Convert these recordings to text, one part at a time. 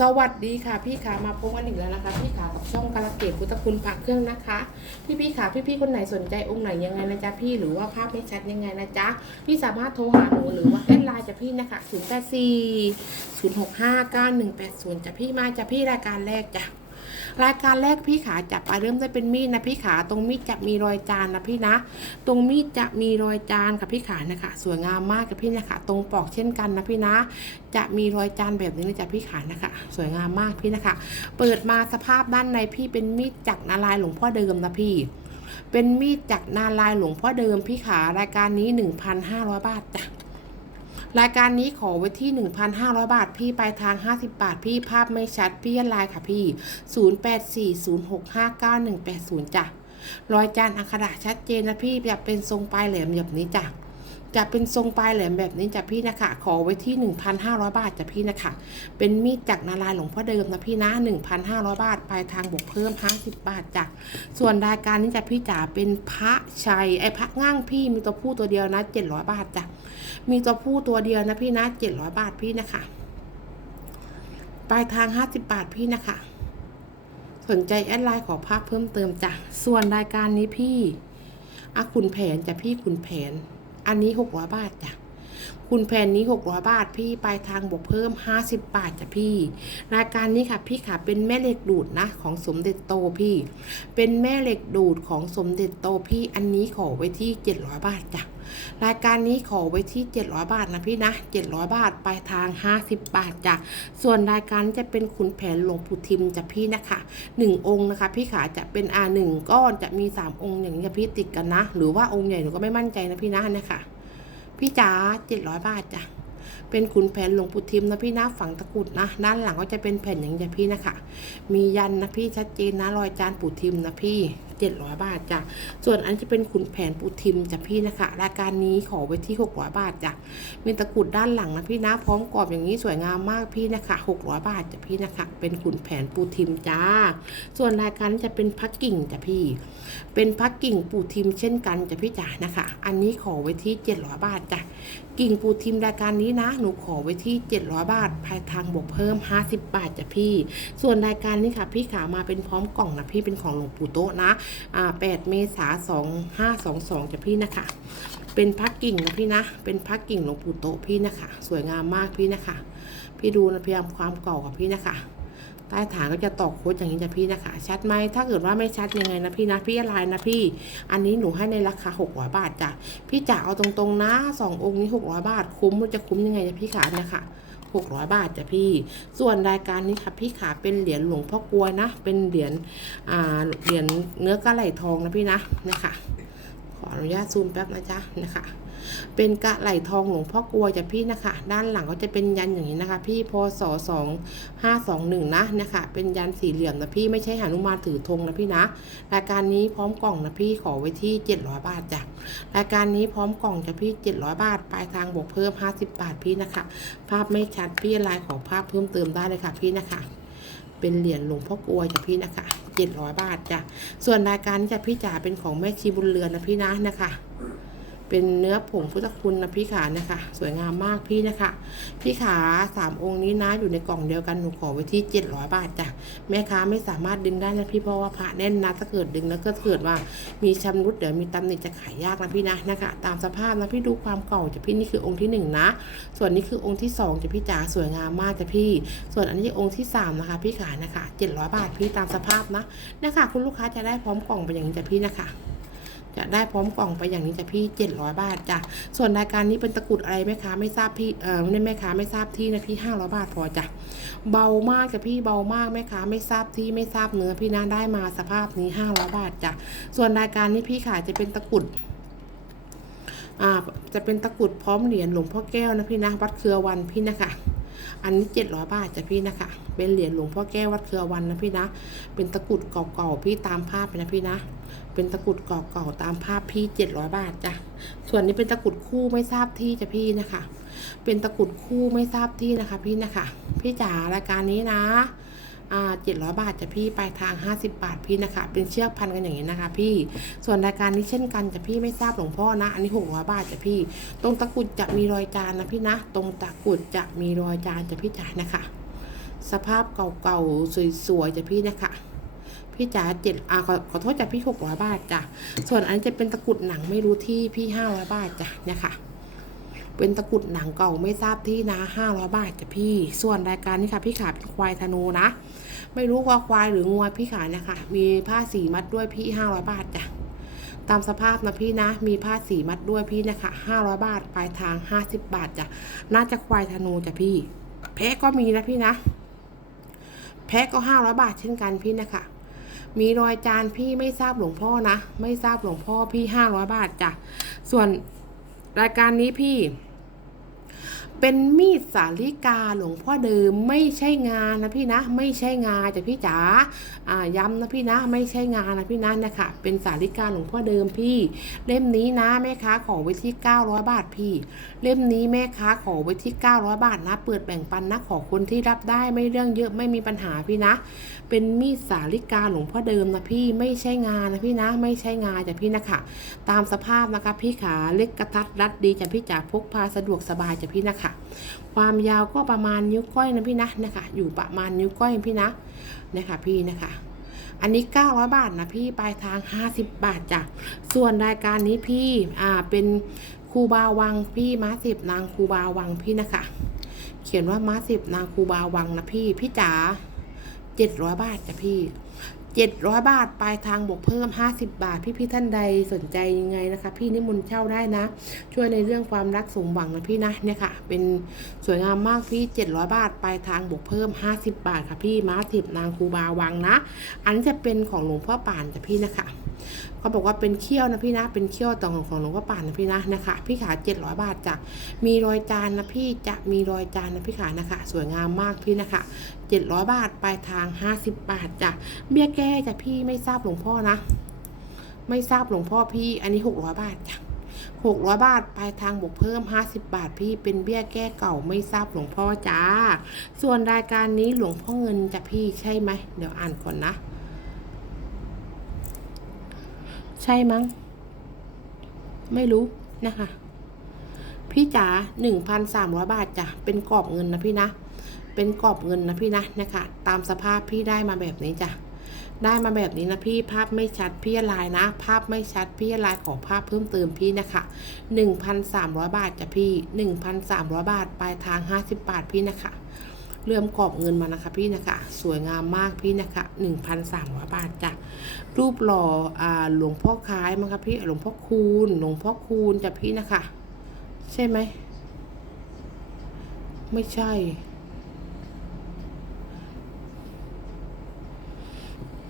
สวัสดีค่ะพี่ขามาพบกันอีกแล้วนะคะ พี่ขากับช่องกาลเกตพุทธคุณผักเครื่องนะคะ พี่พี่ขาพี่พี่คนไหนสนใจองค์ไหนยังไงนะจ๊ะพี่หรือว่าภาพไม่ชัดยังไงนะจ๊ะพี่สามารถโทรหาหนูหรือว่าแอดไลน์จะพี่นะคะ0 8 4 0 6 5 9 1 8 0จะพี่มาจะพี่รายการแรกจ้ะ รายการแรกพี่ขาจับไปเริ่มได้เป็นมีดนะพี่ขาตรงมีดจะมีรอยจานนะพี่นะ ตรงมีดจะมีรอยจานค่ะพี่ขานะคะ สวยงามมากกับพี่นะคะตรงปอกเช่นกันนะพี่นะ จะมีรอยจานแบบนี้นะจ๊ะพี่ขานะคะ สวยงามมากพี่นะคะ เปิดมาสภาพด้านในพี่เป็นมีดจากนาลายหลวงพ่อเดิมนะพี่เป็นมีดจากนาลายหลวงพ่อเดิมพี่ขารายการนี้ 1,500 บาทจ้ะ รายการนี้ขอไว้ที่ 1,500 บาท พี่ปลายทาง 50 บาท พี่ภาพไม่ชัด พี่ยันไลน์ค่ะพี่ 0840659180 จ้ะรอยจานอักขระชัดเจนนะพี่แบบเป็นทรงปลายแหลมแบบนี้จ้ะ จะเป็นทรงปลายแหลมแบบนี้จ้ะพี่นะคะ ขอไว้ที่ 1,500 บาทจ้ะพี่นะคะ เป็นมีดจากนาลายหลวงพ่อเดิมนะพี่นะ 1,500 บาทปลายทางบวกเพิ่ม 50 บาทจ้ะส่วนรายการนี้จ้ะพี่จ๋าเป็นพระชัยไอ้พระง่างพี่มีตัวผู้ตัวเดียวนะ 700 บาทจ้ะมีตัวผู้ตัวเดียวนะพี่นะ 700 บาทพี่นะคะปลายทาง 50 บาทพี่นะคะ สนใจแอดไลน์ขอภาพเพิ่มเติมจ้ะส่วนรายการนี้พี่อะคุณแผนจะพี่คุณแผน อันนี้หกร้อยบาทจ้ะ คุณแผนนี้ 600 บาท พี่ปลายทางบวกเพิ่ม 50 บาทจ้ะพี่ รายการนี้ค่ะพี่ค่ะเป็นแม่เหล็กดูดนะของสมเด็จโตพี่ เป็นแม่เหล็กดูดของสมเด็จโตพี่อันนี้ขอไว้ที่ 700 บาทจ้ะรายการนี้ขอไว้ที่ 700 บาทนะพี่นะ 700 บาทปลายทาง 50 บาทจ้ะส่วนรายการจะเป็นขุนแผนหลวงปู่ทิมจ้ะพี่นะคะหนึ่งองค์นะคะ พี่ขาจะเป็นอาหนึ่งก้อนจะมีสามองค์อย่างนี้ยพี่ติดกันนะ หรือว่าองค์ใหญ่หนูก็ไม่มั่นใจนะพี่นะนะคะ พี่จ๋าเจ็ดร้อยบาทจ้ะเป็นขุนแผนหลวงปู่ทิมนะพี่นะฝังตะกุดนะ ด้านหลังก็จะเป็นแผ่นอย่างนี้ยพี่นะคะ มียันนะพี่ชัดเจนนะรอยจานปู่ทิมนะพี่ 700 บาทจ้ะส่วนอันจะเป็นขุนแผนปูทิมจ้ะพี่นะคะ รายการนี้ขอไว้ที่ 600 บาทจ้ะมีตะกรุดด้านหลังนะพี่นะพร้อมกรอบอย่างนี้สวยงามมากพี่นะคะ 600 บาทจ้ะพี่นะคะ เป็นขุนแผนปูทิมจ้า ส่วนรายการจะเป็นพักกิ่งจ้ะพี่ เป็นพักกิ่งปูทิมเช่นกันจ้ะพี่จ๋านะคะ อันนี้ขอไว้ที่ 700 บาทจ้ะกิ่งปูทิมรายการนี้นะ หนูขอไว้ที่ 700 บาท ภายทางบวกเพิ่ม 50 บาทจ้ะพี่ ส่วนรายการนี้ค่ะ พี่ขามาเป็นพร้อมกล่องนะพี่เป็นของหลวงปู่โต๊ะนะ8 เมษา2522จ้ะพี่นะคะ เป็นพักกิ่งนะพี่นะ เป็นพักกิ่งหลวงปู่โตพี่นะคะ สวยงามมากพี่นะคะ พี่ดูนะพยายามความเก่ากับพี่นะคะใต้ฐานก็จะตอกโค้ดอย่างนี้จะพี่นะคะ ชัดไหมถ้าเกิดว่าไม่ชัดยังไงนะพี่นะพี่อะไรนะพี่ อันนี้หนูให้ในราคา600บาทจ้ะพี่จ๋าเอาตรงๆนะสององค์นี้600บาทคุ้มมันจะคุ้มยังไงจ้ะพี่ขาเนี่ยค่ะ 600 บาทจ้ะพี่ ส่วนรายการนี้ค่ะพี่ขาเป็นเหรียญหลวงพ่อกลวยนะ เป็นเหรียญอ่าเหรียญเนื้อกระไหลทองนะพี่นะนะคะขออนุญาตซูมแป๊บนะจ๊ะนะคะ เป็นกะไหลทองหลวงพ่อกลัวจ้ะพี่นะคะ ด้านหลังก็จะเป็นยันอย่างนี้นะคะ พี่พศสองห้าสองหนึ่งนะนะคะ เป็นยันสี่เหลี่ยมนะพี่ไม่ใช่หานุมานถือธงนะพี่นะรายการนี้พร้อมกล่องนะพี่ขอไว้ที่เจ็ดร้อยบาทจ้ะรายการนี้พร้อมกล่องจ้ะพี่เจ็ดร้อยบาทปลายทางบวกเพิ่มห้าสิบบาทพี่นะคะ ภาพไม่ชัดพี่ลน์ขอภาพเพิ่มเติมได้เลยค่ะพี่นะคะ เป็นเหรียญหลวงพ่อกลวยจ้ะพี่นะคะเจ็ดร้อยบาทจ้ะ ส่วนรายการจะพี่จ๋าเป็นของแม่ชีบุญเรือนนะพี่นะนะคะ เป็นเนื้อผงพุทธคุณนะพี่ขานะคะ สวยงามมากพี่นะคะ พี่ขาสามองค์นี้นะอยู่ในกล่องเดียวกันหนูขอไว้ที่เจ็ดร้อยบาทจ้ะแม่ค้าไม่สามารถดึงได้นะพี่เพราะว่าพระแน่นนะถ้าเกิดดึงแล้วก็เกิดว่ามีชำรุดเดี๋ยวมีตำหนิจะขายยากนะพี่นะนะคะ ตามสภาพนะพี่ดูความเก่าจะพี่นี่คือองค์ที่หนึ่งนะส่วนนี้คือองค์ที่สองจะพี่จ๋าสวยงามมากจ้ะพี่ ส่วนอันนี้องค์ที่สามนะคะพี่ขานะคะเจ็ดร้อยบาทพี่ตามสภาพนะนะคะคุณลูกค้าจะได้พร้อมกล่องไปอย่างนี้จ้ะพี่นะคะ จะได้พร้อมกล่องไปอย่างนี้จ้ะพี่ 700 บาทจ้ะส่วนรายการนี้เป็นตะกรุดอะไรแม่ค้าไม่ทราบพี่เออไม่ได้แม่ค้าไม่ทราบที่นะพี่ 500 บาทพอจ้ะเบามากจ้ะพี่เบามากแม่ค้าไม่ทราบที่ไม่ทราบเนื้อพี่นะได้มาสภาพนี้ 500 บาทจ้ะส่วนรายการนี้พี่ขายจะเป็นตะกรุดอ่าจะเป็นตะกรุดพร้อมเหรียญหลวงพ่อแก้วนะพี่นะวัดเครือวันพี่นะคะ อันนี้ 700 บาทจ้ะพี่นะคะ เป็นเหรียญหลวงพ่อแก้ววัดเครือวันนะพี่นะ เป็นตะกุดเก่าๆพี่ตามภาพไปนะพี่นะ เป็นตะกุดเก่าๆตามภาพพี่ 700 บาทจ้ะ ส่วนนี้เป็นตะกุดคู่ไม่ทราบที่จ้ะพี่นะคะ เป็นตะกุดคู่ไม่ทราบที่นะคะ พี่นะคะ พี่จ๋ารายการนี้นะ อ่า700บาทจะพี่ปลายทาง 50 บาทพี่นะคะ เป็นเชือกพันกันอย่างนี้นะคะ พี่ส่วนรายการนี้เช่นกันจะพี่ไม่ทราบหลวงพ่อนะ อันนี้600บาทจะพี่ ตรงตะกุดจะมีรอยจานนะพี่นะ ตรงตะกุดจะมีรอยจานจะพี่จ๋านะคะ สภาพเก่าๆสวยๆจะพี่นะคะพี่จ๋าเจ็ดอ่าขอขอโทษจ้ะพี่หกร้อยบาทจ้ะส่วนอันนี้จะเป็นตะกุดหนังไม่รู้ที่พี่ห้าร้อยบาทจ้ะเนี่ยค่ะ เป็นตะกุดหนังเก่าไม่ทราบที่นะห้าร้อยบาทจ้ะพี่ ส่วนรายการนี้ค่ะ พี่ขาเป็นควายธนูนะ ไม่รู้ว่าควายหรืองัวพี่ขาเนี่ยค่ะมีผ้าสีมัดด้วยพี่ห้าร้อยบาทจ้ะตามสภาพนะพี่นะ มีผ้าสีมัดด้วยพี่นะคะห้าร้อยบาท ปลายทางห้าสิบบาทจ้ะ น่าจะควายธนูจ้ะพี่ แพะก็มีนะพี่นะ แพะก็ห้าร้อยบาทเช่นกันพี่นะคะมีรอยจานพี่ไม่ทราบหลวงพ่อนะ ไม่ทราบหลวงพ่อพี่ห้าร้อยบาทจ้ะ ส่วนรายการนี้พี่ เป็นมีดสาลิกาหลวงพ่อเดิมไม่ใช่งานนะพี่นะ ไม่ใช่งานจ้ะพี่จ๋าอ่าย้ำนะพี่นะ ไม่ใช่งานนะพี่นะนะคะเป็นสาลิกาหลวงพ่อเดิมพี่ เล่มนี้นะแม่ค้าขอไว้ที่ 900 บาทพี่ เล่มนี้แม่ค้าขอไว้ที่ 900 บาทนะเปิดแบ่งปันนะขอคนที่รับได้ไม่เรื่องเยอะไม่มีปัญหาพี่นะ เป็นมีดสาลิกาหลวงพ่อเดิมนะพี่ไม่ใช่งานนะพี่นะ ไม่ใช่งานจ้ะพี่นะคะตามสภาพนะคะพี่ขาเล็กกระทัดรัดดีจ้ะพี่จ๋าพกพาสะดวกสบายจ้ะพี่นะคะความยาวก็ประมาณนิ้วก้อยนะพี่นะนะคะ อยู่ประมาณนิ้วก้อยพี่นะนะคะพี่นะคะ อันนี้ 900 บาทนะพี่ปลายทาง 50 บาทจ้ะส่วนรายการนี้พี่อ่าเป็นครูบาวังพี่ม้าสิบนางครูบาวังพี่นะคะ เขียนว่าม้าสิบนางครูบาวังนะพี่พี่จ๋า700 บาทจ้ะพี่ 700 บาท ปลายทางบวกเพิ่ม 50 บาท พี่พี่ท่านใดสนใจยังไงนะคะ พี่นิมนต์เช่าได้นะ ช่วยในเรื่องความรักสมหวังนะพี่นะเนี่ยค่ะ เป็นสวยงามมากพี่ 700 บาท ปลายทางบวกเพิ่ม 50 บาทค่ะพี่ม้าสิบนางครูบาวังนะ อันจะเป็นของหลวงพ่อป่านจ้ะพี่นะคะ เขาบอกว่าเป็นเขี้ยวนะพี่นะ เป็นเขี้ยวต่องของหลวงพ่อป่านนะพี่นะนะคะ พี่ขา700บาทจ้ะมีรอยจานนะพี่จะมีรอยจานนะพี่ขานะคะ สวยงามมากพี่นะคะ700บาทปลายทาง50บบาทจ้ะเบี้ยแก้จ้ะพี่ไม่ทราบหลวงพ่อนะ ไม่ทราบหลวงพ่อพี่ อันนี้600บาทจ้ะ600บาทปลายทางบวกเพิ่ม50บาทพี่เป็นเบี้ยแก้เก่าไม่ทราบหลวงพ่อจ้า ส่วนรายการนี้หลวงพ่อเงินจะพี่ใช่ไหมเดี๋ยวอ่านก่อนนะ ใช่มั้ง ไม่รู้นะคะ พี่จ๋า1,300บาทจ้ะ เป็นกรอบเงินนะพี่นะ เป็นกรอบเงินนะพี่นะนะคะ ตามสภาพพี่ได้มาแบบนี้จ้ะ ได้มาแบบนี้นะพี่ ภาพไม่ชัดพี่ลายนะ ภาพไม่ชัดพี่ลายขอภาพเพิ่มเติมพี่นะคะ1,300บาทจ้ะพี่1,300บาท ปลายทาง50บาทพี่นะคะ เริ่มกรอบเงินมานะคะพี่นะคะ สวยงามมากพี่นะคะ1,300 บาทจ้ะรูปหล่ออ่าหลวงพ่อคล้ายมั้งคะพี่หลวงพ่อคูณหลวงพ่อคูณจ้ะพี่นะคะ ใช่ไหมไม่ใช่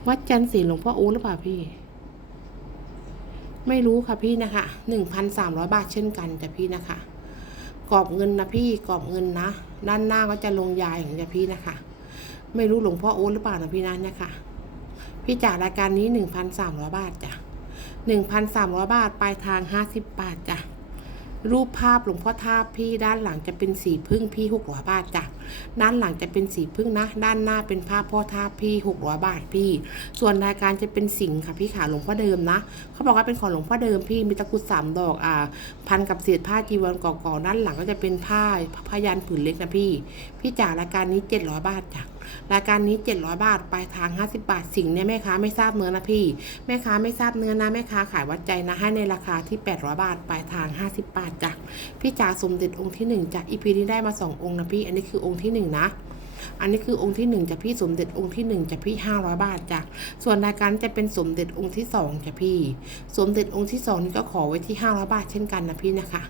วัดจันทร์ศรีหลวงพ่ออูหรือเปล่าพี่ ไม่รู้ค่ะพี่นะคะหนึ่งพันสามร้อยบาทเช่นกันจ้ะพี่นะคะ กรอบเงินนะพี่กรอบเงินนะ ด้านหน้าก็จะลงยาอย่างนี้พี่นะคะ ไม่รู้หลวงพ่อโอ๊ตหรือเปล่านะพี่นะเนี่ยค่ะพี่จ่ายรายการนี้หนึ่งพันสามร้อยบาทจ้ะหนึ่งพันสามร้อยบาทปลายทางห้าสิบบาทจ้ะ รูปภาพหลวงพ่อท่าพี่ด้านหลังจะเป็นสีพึ่งพี่หกร้อยบาทจ้ะด้านหลังจะเป็นสีพึ่งนะ ด้านหน้าเป็นภาพพ่อท่าพี่หกร้อยบาทพี่ ส่วนรายการจะเป็นสิงห์ค่ะพี่ขาหลวงพ่อเดิมนะ เขาบอกว่าเป็นของหลวงพ่อเดิมพี่มีตะกรุดสามดอกอ่าพันกับเศษผ้าจีวรก่อๆด้านหลังก็จะเป็นผ้าผ้ายันผืนเล็กนะพี่ พี่จ่ายรายการนี้เจ็ดร้อยบาทจ้ะ รายการนี้ 700 บาทปลายทาง 50 บาท สิ่งเนี่ยแม่ค้าไม่ทราบเนื้อนะพี่ แม่ค้าไม่ทราบเนื้อนะแม่ค้าขายวัดใจนะให้ในราคาที่ 800 บาทปลายทาง 50 บาทจ้ะพี่จ๋าสมเด็จองค์ที่1จ้ะอีพีนี้ได้มา 2 องค์นะพี่ อันนี้คือองค์ที่ 1 นะอันนี้คือองค์ที่ 1จะพี่สมเด็จองค์ที่ 1จะพี่ 500 บาทจ้ะส่วนรายการจะเป็นสมเด็จองค์ที่2จะพี่ สมเด็จองค์ที่สองนี่ก็ขอไว้ที่ 500 บาทเช่นกันนะพี่นะคะ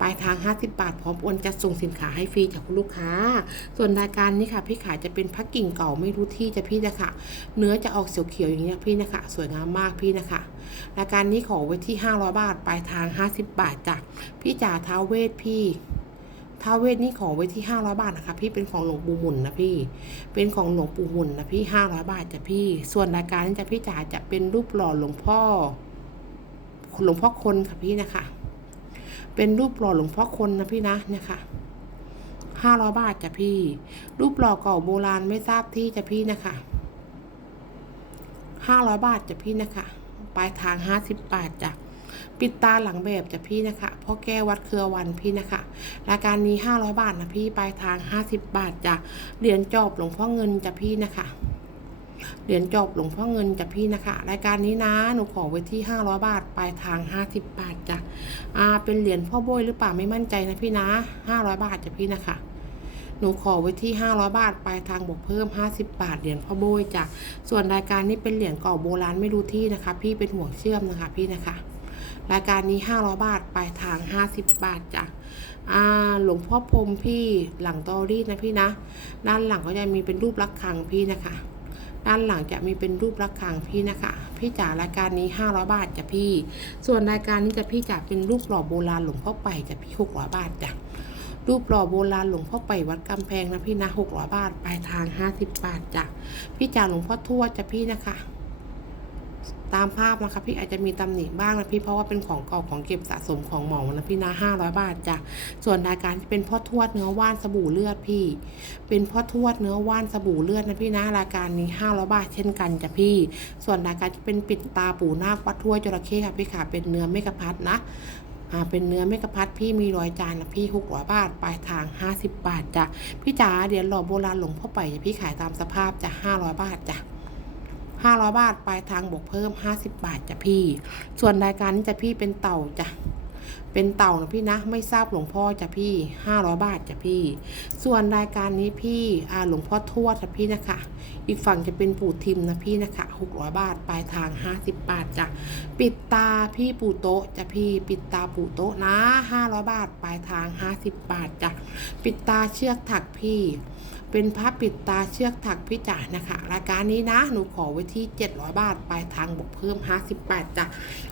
ปลายทาง 50 บาท พร้อมโอนจัดส่งสินค้าให้ฟรีจากคุณลูกค้า ส่วนรายการนี้ค่ะ พี่ขายจะเป็นพักกิ่งเก่าไม่รู้ที่จะพี่นะคะ เนื้อจะออกเขียวๆอย่างเงี้พี่นะคะ สวยงามมากพี่นะคะ รายการนี้ขอไว้ที่ 500 บาท ปลายทาง 50 บาทจากพี่จ่าท้าเวทพี่ท้าเวทนี่ขอไว้ที่500บาทนะคะ พี่เป็นของหลวงปู่หมุนนะพี่ เป็นของหลวงปู่หมุนนะพี่500บาทจ้ะพี่ ส่วนรายการนี้จะพี่จ๋าจะเป็นรูปหล่อหลวงพ่อหลวงพ่อคนค่ะพี่นะคะ เป็นรูปหล่อหลวงพ่อคนนะพี่นะเนี่ยค่ะห้าร้อยบาทจ้ะพี่ รูปหล่อเก่าโบราณไม่ทราบที่จ้ะพี่นะคะห้าร้อยบาทจ้ะพี่นะคะ ปลายทางห้าสิบบาทจ้ะปิดตาหลังแบบจ้ะพี่นะคะพ่อแก้วัดเครือวันพี่นะคะรายการนี้500บาทนะพี่ปลายทาง50บาทจ้ะเหรียญจอบหลวงพ่อเงินจ้ะพี่นะคะ เหรียญจบหลวงพ่อเงินจ้ะพี่นะคะ รายการนี้นะหนูขอไว้ที่ 500 บาทปลายทาง 50 บาทจ้ะอ่าเป็นเหรียญพ่อโบยหรือเปล่าไม่มั่นใจนะพี่นะ 500 บาทจ้ะพี่นะคะหนูขอไว้ที่ 500 บาทปลายทางบวกเพิ่ม 50 บาทเหรียญพ่อโบยจ้ะส่วนรายการนี้เป็นเหรียญเก่าโบราณไม่รู้ที่นะคะ พี่เป็นห่วงเชื่อมนะคะพี่นะคะ รายการนี้ 500 บาทปลายทาง 50 บาทจ้ะอ่าหลวงพ่อพรมพี่หลังตอรี่นะพี่นะ ด้านหลังก็จะมีเป็นรูประฆังพี่นะคะ ด้านหลังจะมีเป็นรูประฆังพี่นะคะ พี่จ๋ารายการนี้ 500 บาทจ้ะพี่ ส่วนรายการนี้จะพี่จ๋าเป็นรูปหล่อโบราณหลวงพ่อไปจ้ะพี่ 600 บาทจ้ะรูปหล่อโบราณหลวงพ่อไปวัดกำแพงนะพี่นะ600 บาทปลายทาง 50 บาทจ้ะพี่จ๋าหลวงพ่อทวดจ้ะพี่นะคะ ตามภาพนะคะพี่อาจจะมีตำหนิบ้างนะพี่เพราะว่าเป็นของเก่าของเก็บสะสมของหมานะพี่นะ500บาทจ้ะส่วนรายการที่เป็นพ่อทวดเนื้อว่านสบู่เลือดพี่ เป็นพ่อทวดเนื้อว่านสบู่เลือดนะพี่นะรายการนี้500บาทเช่นกันจ้ะพี่ ส่วนรายการที่เป็นปิดตาปู่นาควัดถ้วยจระเข้ค่ะพี่ขาเป็นเนื้อเมกะพัดนะอ่าเป็นเนื้อเมกะพัดพี่มีรอยจานนะพี่600บาทปลายทาง50บาทจ้ะพี่จ๋าเดี๋ยวหล่อโบราณหลงพ่อไปจะพี่ขายตามสภาพจ้ะ500บาทจ้ะ 500 บาทปลายทางบวกเพิ่ม 50 บาทจ้ะพี่ ส่วนรายการนี้จะพี่เป็นเต่าจ้ะเป็นเต่านะพี่นะไม่ทราบหลวงพ่อจ้ะพี่500บาทจ้ะพี่ ส่วนรายการนี้พี่อ่าหลวงพ่อทวดจ้ะพี่นะคะ อีกฝั่งจะเป็นปู่ทิมนะพี่นะคะ600บาทปลายทาง50บาทจ้ะปิดตาพี่ปู่โต๊ะจะพี่ ปิดตาปู่โต๊ะนะ500บาทปลายทาง50บาทจ้ะปิดตาเชือกถักพี่ เป็นพระปิดตาเชือกถักพี่จ๋านะคะ รายการนี้นะ หนูขอไว้ที่ 700 บาทปลายทางบวกเพิ่ม50บาทจ้ะ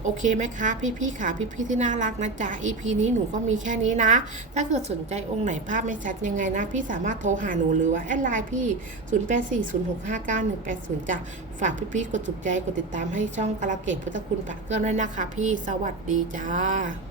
โอเคไหมคะพี่พี่ขาพี่พี่ๆที่น่ารักนะจ๊ะ EP นี้หนูก็มีแค่นี้นะ ถ้าเกิดสนใจองค์ไหนภาพไม่ชัดยังไงนะ พี่สามารถโทรหาหนูหรือว่าแอดไลน์พี่ 0840659180จ้ะฝากพี่ๆกดจุกใจกดติดตามให้ช่องกาลเกตพุทธคุณปะเกื้อด้วยนะคะ พี่สวัสดีจ้า